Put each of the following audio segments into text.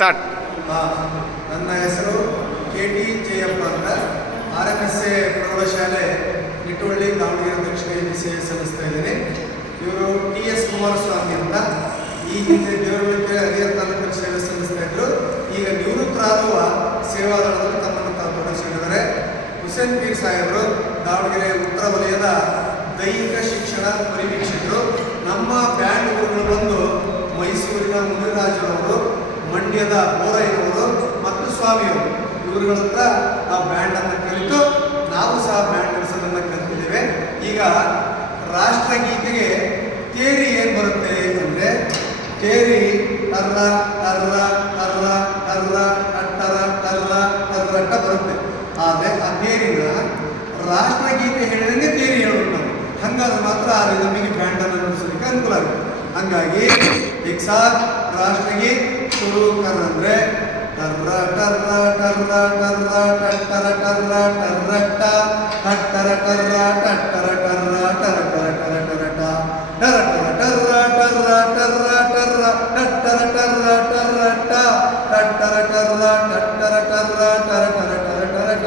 Start. ನನ್ನ ಹೆಸರು KT Jayappa ಅಂತ. RMSA ಪ್ರೌಢಶಾಲೆ ನಿಟ್ಟುವಳ್ಳಿ ದಾವಣಗೆರೆ ದಕ್ಷಿಣದಲ್ಲಿ ಸೇವೆ ಸಲ್ಲಿಸ್ತಾ ಇದ್ದೀನಿ. ಇವರು TS ಕುಮಾರಸ್ವಾಮಿ ಅಂತ ಈ ಹಿಂದೆ ದೇವರಬೆಳಕೆ ಹರಿಹರ ತಾಲೂಕಲ್ಲಿ ಸೇವೆ ಸಲ್ಲಿಸ್ತಾ ಇದ್ರು. ಈಗ ನಿವೃತ್ತರಾಗುವ ಸೇವಾದಳದಲ್ಲಿ ತಮ್ಮನ್ನು ತಾವು ತೊಡಗಿಸಿಕೊಂಡಿದ್ದಾರೆ. ಹುಸೇನ್ ಪೀರ್ ಸಾಹೇಬರು ದಾವಣಗೆರೆ ಉತ್ತರ ವಲಯದ ದೈಹಿಕ ಶಿಕ್ಷಣ ಪರಿವೀಕ್ಷಕರು. ನಮ್ಮ ಬ್ಯಾಂಡ್ ಗುರುಗಳು ಬಂದು ಮೈಸೂರಿನ ಮುನಿರಾಜರವರು, ಮಂಡ್ಯದ ಬೋರಯ್ಯನವರು ಮತ್ತು ಸ್ವಾಮಿಯವರು. ಇವರುಗಳ ಹತ್ರ ಆ ಬ್ಯಾಂಡನ್ನು ಕಲಿತು ನಾವು ಸಹ ಬ್ಯಾಂಡ್ ಕೆಲಸವನ್ನು ಕಲಿತಿದ್ದೇವೆ. ಈಗ ರಾಷ್ಟ್ರಗೀತೆಗೆ ತೇರಿ ಏನು ಬರುತ್ತೆ ಅಂದರೆ, ತೇರಿ ಟರ್ರ ಟರ್ರ ಟರ್ರ ಟರ್ರ ಟಟ್ಟರ ಟರ್ರ ಟರ್ರಟ್ಟ ಬರುತ್ತೆ. ಆದರೆ ಆ ತೇರಿನ ರಾಷ್ಟ್ರಗೀತೆ ಹೇಳಿದಂಗೆ ತೇರಿ ಹೇಳೋದು ನಾವು. ಹಂಗಾದ್ರೆ ಮಾತ್ರ ಆ ನಮಗೆ ಬ್ಯಾಂಡನ್ನು ನುಡಿಸಲಿಕ್ಕೆ ಅನುಕೂಲ ಆಗುತ್ತೆ. ಹಂಗಾಗಿ ಈಗ ಸಾಥ್ ರಾಷ್ಟ್ರಗೀತ್ ಶುರು ಕರಂದ್ರೆ ಟರ್ರ ಟರ್ರ ಟರ್ರ ಟರ್ರ ಟಟ್ಟರ ಟರ್ರ ಟರ್ರಟ್ಟ ಟಟ್ಟರ ಟರ್ರ ಟಟ್ಟರ ಟರ್ರ ಟರ ಟರ ಟರ ಟರಟ ಟರ ಟರ ಟರ್ರ ಟರ್ರ ಟರ್ರ ಟರ್ರ ಟಟ್ಟರ ಟರ್ರ ಟರ್ರಟ್ಟ ಟಟ್ಟರ ಟರ್ರ ಟಟ್ಟರ ಟರ್ರ ಟರ ಟರ ಟರ ಟರಟ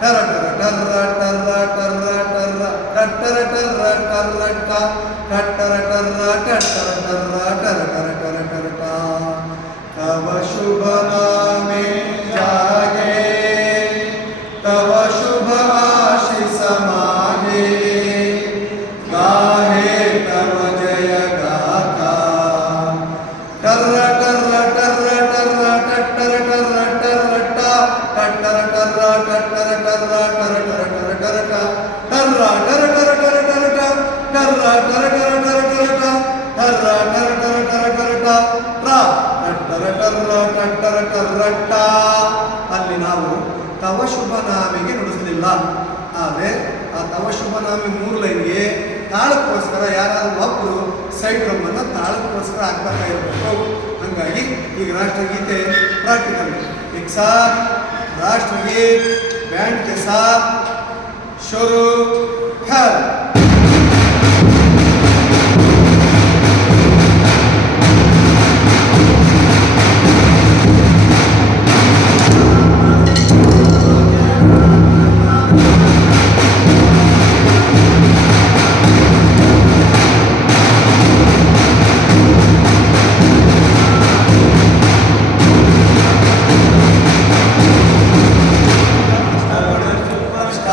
ಟರ ಟರ ಟರ್ರ ಟರ್ರ ಟರ್ರ ಟರ್ರ ಟಟ್ಟರ ಟರ್ರ ಟರ್ರಟ್ಟ ಟಟ್ಟರ ಟರ್ರ ಟಟ್ಟರ ಟರ್ರ ಟರ ಟರ ಟರ ಟರಟ. तव शुभ नामे जागे, तव शुभ आशीष मागे, गाहे तव जय गाथा. टर्र टर्र टर्र टर्र टट्टर टर्र टर्रट्टा टट्टर टर्र टट्टर टर्र टर टर टर टरटा टर्र टर टर टर टरटा टर्र टर टर टर टरटा टर्र टर टर टर टरटा ट्रा ಟಟ್ಟರ ಟರ್ರ ಟಟ್ಟರ ಟರ್ರಟ್ಟ. ಅಲ್ಲಿ ನಾವು ತವ ಶುಭ ನಾಮಿಗೆ ನುಡಿಸಲಿಲ್ಲ. ಆದರೆ ಆ ತವ ಶುಭ ನಾಮಿ 3 ಲೈನ್ಗೆ ತಾಳಕ್ಕೋಸ್ಕರ ಯಾರಾದ್ರೂ ಒಬ್ಬರು ಸೈಡ್ ಡ್ರಮ್ಮನ್ನು ತಾಳಕ್ಕೋಸ್ಕರ ಹಾಕ್ತಾ ಇರಬೇಕು. ಹಾಗಾಗಿ ಈಗ ರಾಷ್ಟ್ರಗೀತೆ ಪ್ರಾಕ್ಟಿಕಲ್. एक साथ राष्ट्रगीत बैंड के साथ शुरू कर.